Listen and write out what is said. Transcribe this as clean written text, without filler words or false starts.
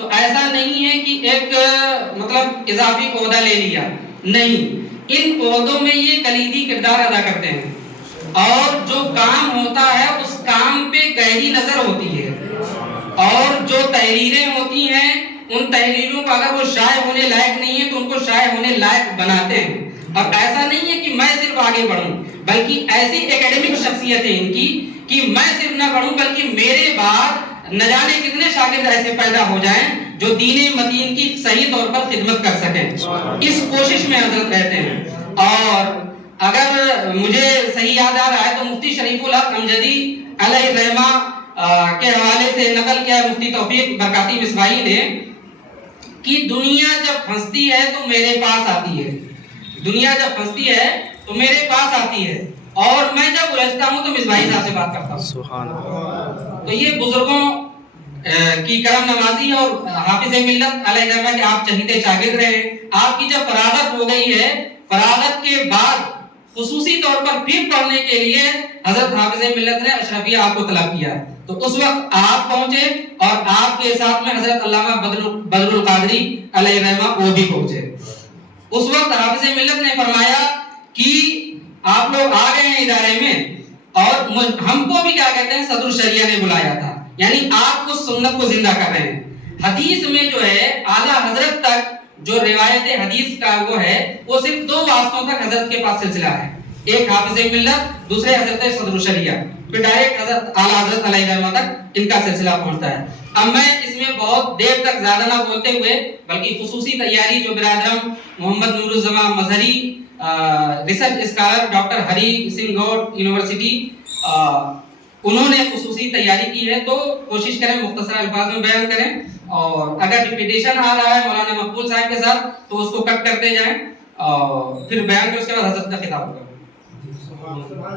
تو ایسا نہیں ہے کہ ایک مطلب اضافی عہدہ لے لیا، نہیں، ان عہدوں میں یہ کلیدی کردار ادا کرتے ہیں، اور جو کام ہوتا ہے اس کام پہ گہری نظر ہوتی ہے، اور جو تحریریں ہوتی ہیں ان تحریروں کو اگر وہ شائع ہونے لائق نہیں ہے تو ان کو شائع ہونے لائق بناتے ہیں۔ اور ایسا نہیں ہے کہ میں صرف آگے بڑھوں، بلکہ ایسی ایکیڈمک شخصیت ہے ان کی کہ میں صرف نہ بڑھوں بلکہ میرے بعد نہ جانے کتنے شاگرد ایسے پیدا ہو جائیں جو دین متین کی صحیح طور پر خدمت کر سکیں، اس کوشش میں حضرت رہتے ہیں۔ اور اگر مجھے صحیح یاد آ رہا ہے تو مفتی شریف الحق امجدی علیہ الرحمہ کے حوالے سے نقل کیا مفتی توفیق برکاتی مصباحی نے کہ دنیا جب پھنستی ہے تو میرے پاس آتی ہے، دنیا جب پھنستی ہے تو میرے پاس آتی ہے، اور میں جب الجھتا ہوں تو مصباحی صاحب سے بات کرتا ہوں۔ سبحان اللہ۔ تو یہ بزرگوں کی کرم نوازی اور حافظ ملت علیہ الرحمہ کے آپ چہیتے شاگرد رہے۔ آپ کی جب فراغت ہو گئی ہے، فراغت کے بعد خصوصی طور پر پھر پڑھنے کے لیے حضرت حافظ ملت نے اشرفیہ آپ کو طلب کیا، تو اس وقت آپ پہنچے اور آپ کے ساتھ میں حضرت علامہ بدر القادری علیہ الرحمہ وہ بھی پہنچے۔ اس وقت حافظ ملت نے فرمایا کہ آپ لوگ آ گئے ہیں ادارے میں، اور ہم کو بھی کیا کہتے ہیں صدر الشریعہ نے بلایا تھا، یعنی آپ کو سنت کو زندہ کر رہے ہیں۔ حدیث میں جو ہے اعلیٰ حضرت تک جو روایت حدیث کا وہ ہے، وہ صرف دو واسطوں تک حضرت کے پاس سلسلہ ہے، ایک حافظ ملت، دوسرے حضرت صدر الشریعہ، پھر ڈائریکٹ حضرت اعلیٰ حضرت علیہ الرحمہ تک ان کا سلسلہ پہنچتا ہے۔ اب میں اس میں بہت دیر تک زیادہ نہ بولتے ہوئے بلکہ خصوصی تیاری جو برادرم محمد نور الزمان مظہری ریسرچ اسکالر ڈاکٹر ہری سنگھ گوڈ یونیورسٹی، انہوں نے خصوصی تیاری کی ہے، تو کوشش کریں مختصر الفاظ میں بیان کریں، اور اگر ریپیٹیشن آ رہا ہے مولانا مقبول صاحب کے ساتھ تو اس کو کٹ کرتے جائیں، اور پھر بیان کے اس کے بعد حضرت کا خطاب ہوگا۔